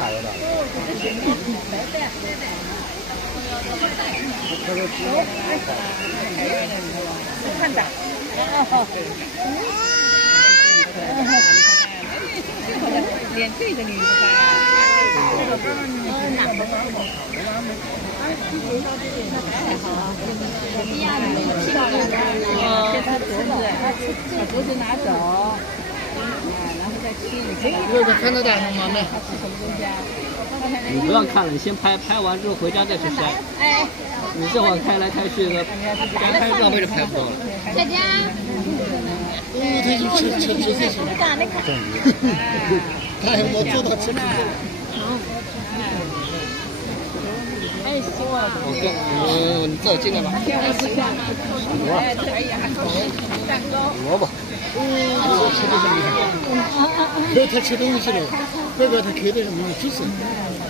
差有点。看着。脸对着你把脖子拿走，然后再吃一下。这个看得到什么没？你不要看了，你先拍，拍完之后回家再去筛。哎，你这会儿开来开去的，光拍照片就拍不到了。姐姐。他就吃这些。他还没做到吃这些。哎，行了。你再进来吧。蛋糕。萝卜。吃这些你看，他吃东西了，外边他开的什么就是。